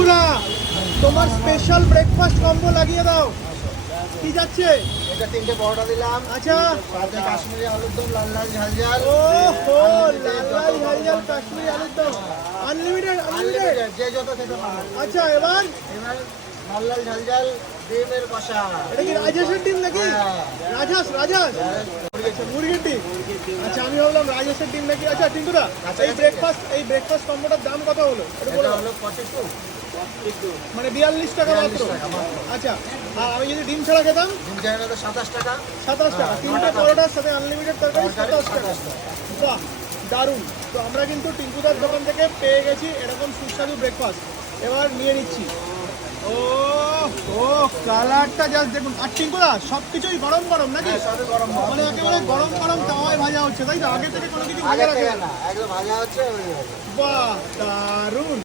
টিঙ্কুদা তোমার special breakfast combo লাগিয়ে দাও। কি যাচ্ছে? এটা 3টে পরোটা দিলাম। আচ্ছা, সাথে কাশ্মীরি আলুর দম, লাল লাল ঝাল ঝাল। ও হো, লাল লাল ঝাল ঝাল কাশ্মীরি আলুর দম, আনলিমিটেড আনলিমিটেড। যে যত খেতে পারো। আচ্ছা, এবার এবার লাল লাল ঝাল ঝাল ডিমের কষা। এটা কি রাজেশের টিম নাকি? হ্যাঁ। রাজাস রাজাস আচ্ছা, মুরগির টিম। আচ্ছা, আমি ভাবলাম রাজেশের টিম নাকি। আচ্ছা টিঙ্কুদা, এই ব্রেকফাস্ট কম্বোটার দাম কত হলো? এটা বলো। এটা হলো 42। মানে 42 টাকা মাত্র। 42 টাকা মাত্র। আচ্ছা, আর আমি যদি ডিম ছাড়া খেতাম? ডিম চাইলে তো 27 টাকা। 27 টাকা। হ্যাঁ, 3টে 9 টাকা। পরোটার সাথে আনলিমিটেড তরকারি 27 টাকা। 27 টাকা। বাহ, দারুণ। তো আমরা কিন্তু টিঙ্কুদার দোকান থেকে পেয়ে গেছি এরকম সুস্বাদু ব্রেকফাস্ট। এবার নিয়ে নিচ্ছি। ও ও, কালারটা জাস্ট দেখুন। আর টিঙ্কুদা সব কিছুই গরম গরম নাকি? হ্যাঁ, সবই গরম গরম। মানে একেবারে গরম গরম তাওয়ায় ভাজা হচ্ছে, তাই তো? আগে থেকে কোনো কিছু ভাজা আগে রাখে থেকে না? না, একদম ভাজা হচ্ছে হয়ে যাবে। বাহ, দারুণ।